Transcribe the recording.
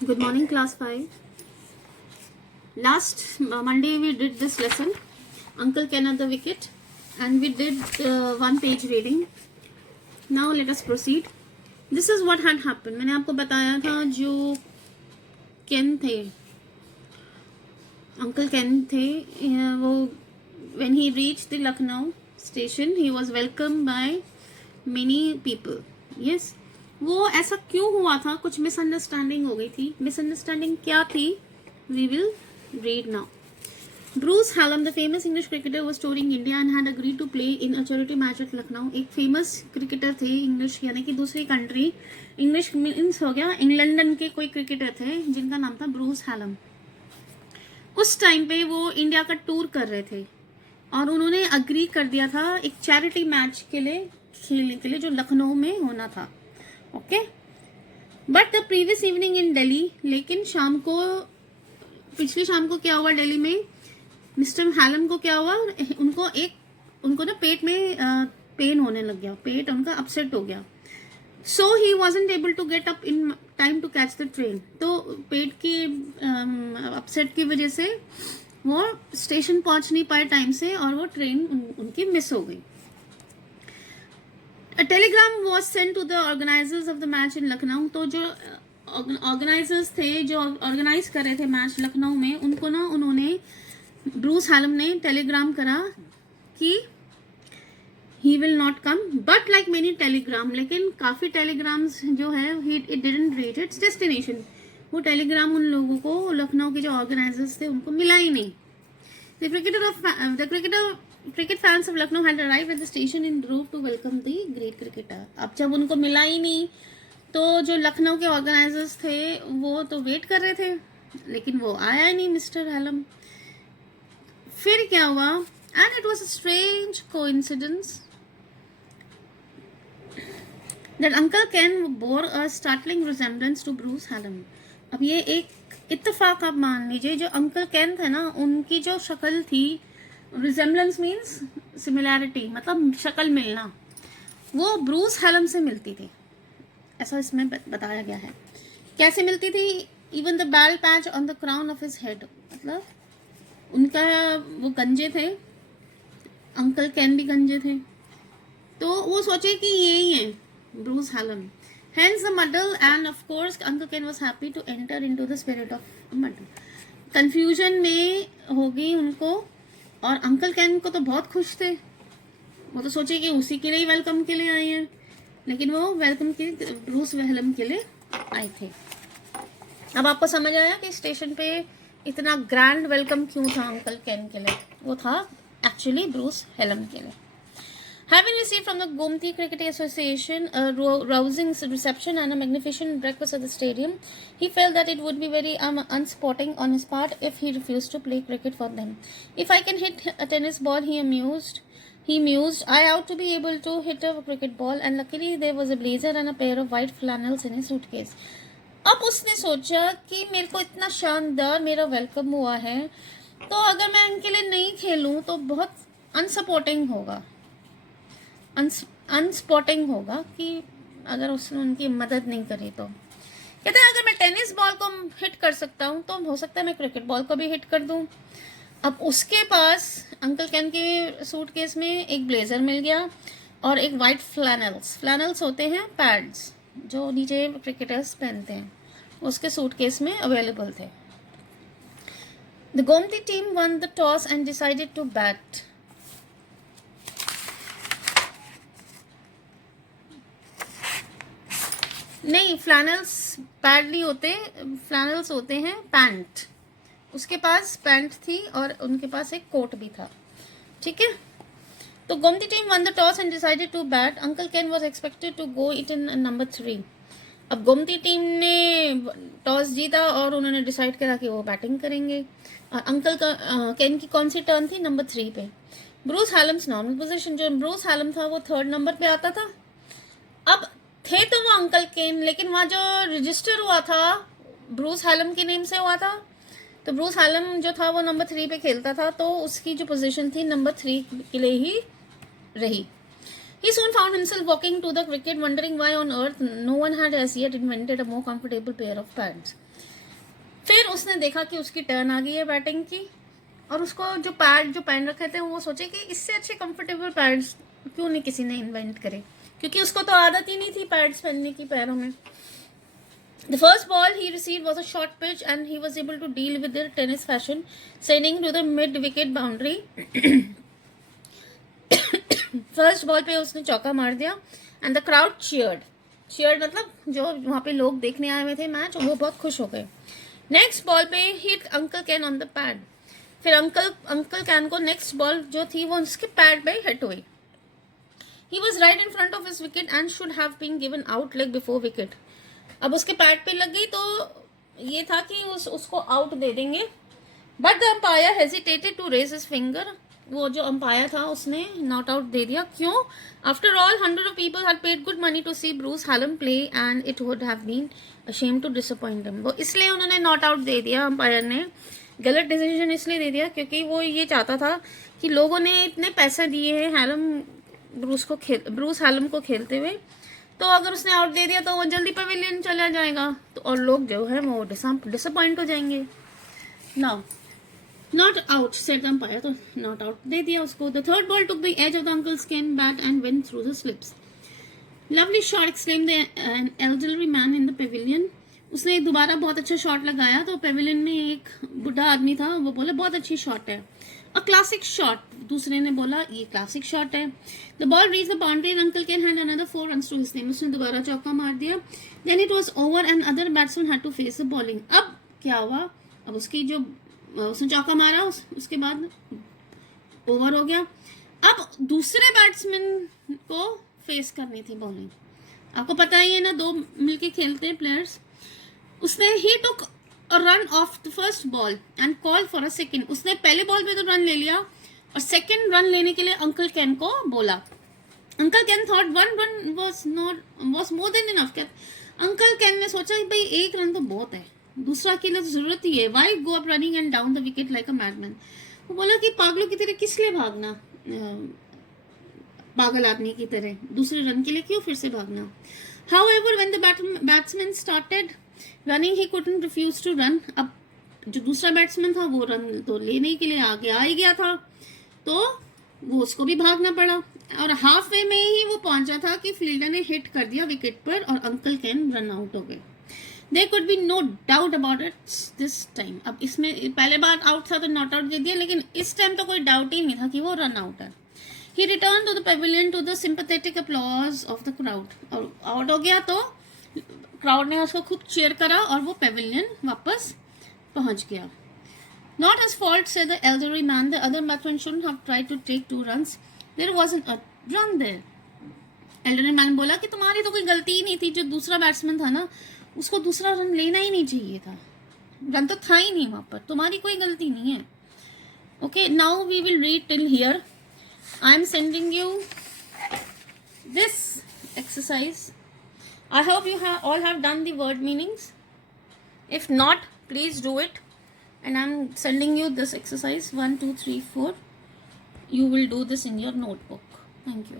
Good morning, class 5. Last Monday we did this lesson, Uncle Ken at the wicket, and we did one page reading. Now let us proceed. This is what had happened. मैंने आपको बताया था जो केन थे, Uncle Ken थे, वो when he reached the Lucknow station, he was welcomed by many people. Yes. वो ऐसा क्यों हुआ था? कुछ मिसअंडरस्टैंडिंग हो गई थी. मिसअंडरस्टैंडिंग क्या थी? We will read now. Bruce Hallam, the famous English cricketer, was touring India and had agreed to play in a charity match at Lucknow. एक famous cricketer थे इंग्लिश, यानी कि दूसरी कंट्री, इंग्लिश मीन्स हो गया England के कोई cricketer थे जिनका नाम था ब्रूस हैलम. उस टाइम पे वो इंडिया का टूर कर रहे थे और उन्होंने अग्री कर दिया था एक चैरिटी मैच के लिए खेलने के लिए जो लखनऊ में होना था. Okay, but the previous evening in Delhi, लेकिन पिछली शाम को क्या हुआ दिल्ली में, मिस्टर हैलम को क्या हुआ, उनको ना पेट में पेन होने लग गया, पेट उनका अपसेट हो गया. So he wasn't able to get up in time to catch the train. तो पेट की अपसेट की वजह से वो स्टेशन पहुंच नहीं पाए टाइम से और वो ट्रेन उनकी मिस हो गई. A telegram was sent to the organizers of the match in Lucknow. तो जो ऑर्गेनाइजर्स थे जो ऑर्गेनाइज कर रहे थे मैच लखनऊ में, उनको ना उन्होंने ब्रूस हैलम ने टेलीग्राम करा कि he will not come, but like many Telegram, लेकिन काफ़ी टेलीग्राम्स जो है it didn't reach its destination. वो टेलीग्राम उन लोगों को, लखनऊ के जो ऑर्गेनाइजर्स थे, उनको मिला ही नहीं. Cricket fans of Lucknow had arrived at the station in group to welcome the great cricketer. अब जब उनको मिला ही नहीं तो जो लखनऊ के ऑर्गेनाइजर्स थे वो तो वेट कर रहे थे, लेकिन वो आया ही नहीं मिस्टर हैलम. फिर क्या हुआ? And it was a strange coincidence that uncle Cann bore a startling resemblance to Bruce Hallam. अब ये एक इत्तेफाक आप मान लीजिए, जो अंकल कैन थे ना, उनकी जो शक्ल थी, रिजेम्बलेंस मीन्स सिमिलैरिटी, मतलब शक्ल मिलना, वो ब्रूस हैलम से मिलती थी, ऐसा इसमें बताया गया है. कैसे मिलती थी? इवन द बैल patch on the crown of his head, मतलब उनका वो गंजे थे, अंकल कैन भी गंजे थे, तो वो सोचे कि यही है Bruce Hallam. Hence the muddle, and of course Uncle Ken was happy to enter into the spirit of muddle. Confusion में होगी उनको, और अंकल कैन को तो बहुत खुश थे, वो तो सोचे कि उसी के लिए वेलकम के लिए आए हैं, लेकिन वो वेलकम के ब्रूस हैलम के लिए आए थे. अब आपको समझ आया कि स्टेशन पे इतना ग्रैंड वेलकम क्यों था अंकल कैन के लिए? वो था एक्चुअली ब्रूस हैलम के लिए. Having received from the Gomti Cricket Association a rousing reception and a magnificent breakfast at the stadium, he felt that it would be very unsporting on his part if he refused to play cricket for them. If I can hit a tennis ball, he mused, I ought to be able to hit a cricket ball, and luckily there was a blazer and a pair of white flannels in his suitcase. अब उसने सोचा कि मेरे को इतना शानदार मेरा welcome हुआ है, तो अगर मैं इनके लिए नहीं खेलूं तो बहुत अनसपोर्टिंग होगा, अनस्पॉटिंग होगा कि अगर उसने उनकी मदद नहीं करी तो. कहते हैं अगर मैं टेनिस बॉल को हिट कर सकता हूँ तो हो सकता है मैं क्रिकेट बॉल को भी हिट कर दूँ. अब उसके पास अंकल कैन के सूटकेस में एक ब्लेजर मिल गया और एक वाइट फ्लैनल्स होते हैं पैड्स जो नीचे क्रिकेटर्स पहनते हैं, उसके सूटकेस में अवेलेबल थे. The Gomti team won the toss and decided to bat. नहीं, फ्लैनल्स पैड नहीं होते, फ्लैनल्स होते हैं पैंट. उसके पास पैंट थी और उनके पास एक कोट भी था. ठीक है, तो Gomti team won the toss and decided to bat. Uncle Cann was expected to go it in number 3. अब गोमती टीम ने टॉस जीता और उन्होंने डिसाइड करा कि वो बैटिंग करेंगे. अंकल कैन की कौन सी टर्न थी? नंबर 3 पे. ब्रूस हैलम्स नॉर्मल पोजीशन, जो ब्रूस हैलम था वो 3rd नंबर पे आता था. अब थे तो वो अंकल केन, लेकिन वहाँ जो रजिस्टर हुआ था ब्रूस हैलम के नेम से हुआ था, तो ब्रूस हैलम जो था वो नंबर 3 पे खेलता था, तो उसकी जो पोजीशन थी नंबर 3 के लिए ही रही. He soon found himself walking to the cricket, wondering why on earth no one had as yet invented a more comfortable pair of pants. फिर उसने देखा कि उसकी टर्न आ गई है बैटिंग की, और उसको जो पैड जो पहन रखे थे वो सोचे कि इससे अच्छे कंफर्टेबल पैड्स क्यों नहीं किसी ने इन्वेंट करे, क्योंकि उसको तो आदत ही नहीं थी पैड्स पहनने की पैरों में. The first ball he received was a short pitch and he was able to deal with it tennis fashion, sending to the mid-wicket boundary. First ball पे उसने चौका मार दिया एंड द क्राउड चीयर्ड मतलब जो वहाँ पे लोग देखने आए हुए थे मैच वो बहुत खुश हो गए. नेक्स्ट बॉल पे hit uncle Cann on the pad. फिर अंकल कैन को नेक्स्ट बॉल जो थी वो उसके पैड पे हिट हुई. He was right in front of his wicket and should have been given out leg before wicket. अब उसके पैड पे लग गई तो ये था कि उसको आउट दे देंगे, but the umpire hesitated to raise his finger. वो जो अंपायर था उसने नॉट आउट दे दिया. क्यों? After all 100 of people had paid good money to see Bruce Hallam play and it would have been a shame to disappoint them. वो इसलिए उन्होंने नॉट आउट दे दिया, अंपायर ने गलत डिसीजन इसलिए दे दिया क्योंकि वो ये चाहता था कि लोगों ने इतने पैसे दिए हैं ब्रूस हैलम को खेलते हुए, तो अगर उसने आउट दे दिया तो वो जल्दी पवेलियन चला जाएगा तो और लोग जो है वो डिसअपॉइंट हो जाएंगे. Now not out said the umpire, तो नॉट आउट दे दिया उसको. The third ball took the edge of the uncle's Cann bat and went through the slips. Lovely shot exclaimed the elderly man in the pavilion. उसने दोबारा बहुत अच्छा shot लगाया तो पेविलियन में एक बुढ़ा आदमी था, वो बोला बहुत अच्छी शॉट है. अ क्लासिक शॉट, दूसरे ने बोला ये क्लासिक शॉट है. The ball reach the boundary and uncle Cann had another 4 runs to his name. उसने दोबारा चौका मार दिया. Then it was over and other batsman had to face the bowling. अब क्या हुआ? अब उसकी जो उसने चौका मारा उसके बाद ओवर हो गया. अब दूसरे बैट्समैन को फेस करनी थी बॉलिंग. आपको पता ही है ना, 2 मिलके खेलते हैं प्लेयर्स. उसने he took a run off the first ball and call for a second. उसने पहले बॉल पे तो रन ले लिया और सेकंड रन लेने के लिए अंकल कैन को बोला. Uncle can thought 1 run was more than enough. Uncle can ने सोचा कि भाई 1 रन तो बहुत है, दूसरा के लिए तो जरूरत ही है. Why go up running and down the wicket like a madman. वो बोला कि पागलों की तरह किस लिए भागना, पागल आदमी की तरह दूसरे रन के लिए क्यों फिर से भागना. However, when the batsman started running, he couldn't refuse to run. अब जो दूसरा बैट्समैन था वो रन तो लेने के लिए आगे आ ही गया था, तो वो उसको भी भागना पड़ा. और हाफ वे में ही वो पहुंचा था कि फील्डर ने हिट कर दिया विकेट पर और अंकल कैन रन आउट हो गए. There could be no doubt about it this time. अब इसमें पहले बार आउट था तो नॉट आउट दे दिया, लेकिन इस टाइम तो कोई डाउट ही नहीं था कि वो रन आउट है. He returned to the pavilion to the sympathetic applause of the crowd. और आउट हो गया तो क्राउड ने उसको खूब चीयर करा और वो पेविलियन वापस पहुंच गया. Not his fault, said the elderly man. The other batsman shouldn't have tried to take 2 runs. There wasn't a run there. Elderly man बोला कि तुम्हारी तो कोई गलती ही नहीं थी. जो दूसरा बैट्समैन था ना, उसको दूसरा रन लेना ही नहीं चाहिए था, रन तो था ही नहीं वहां पर, तुम्हारी कोई गलती नहीं है. Okay, now we will read till here. I am sending you this exercise. I hope you all have done the word meanings. If not, please do it. And I am sending you this exercise 1, 2, 3, 4. You will do this in your notebook. Thank you.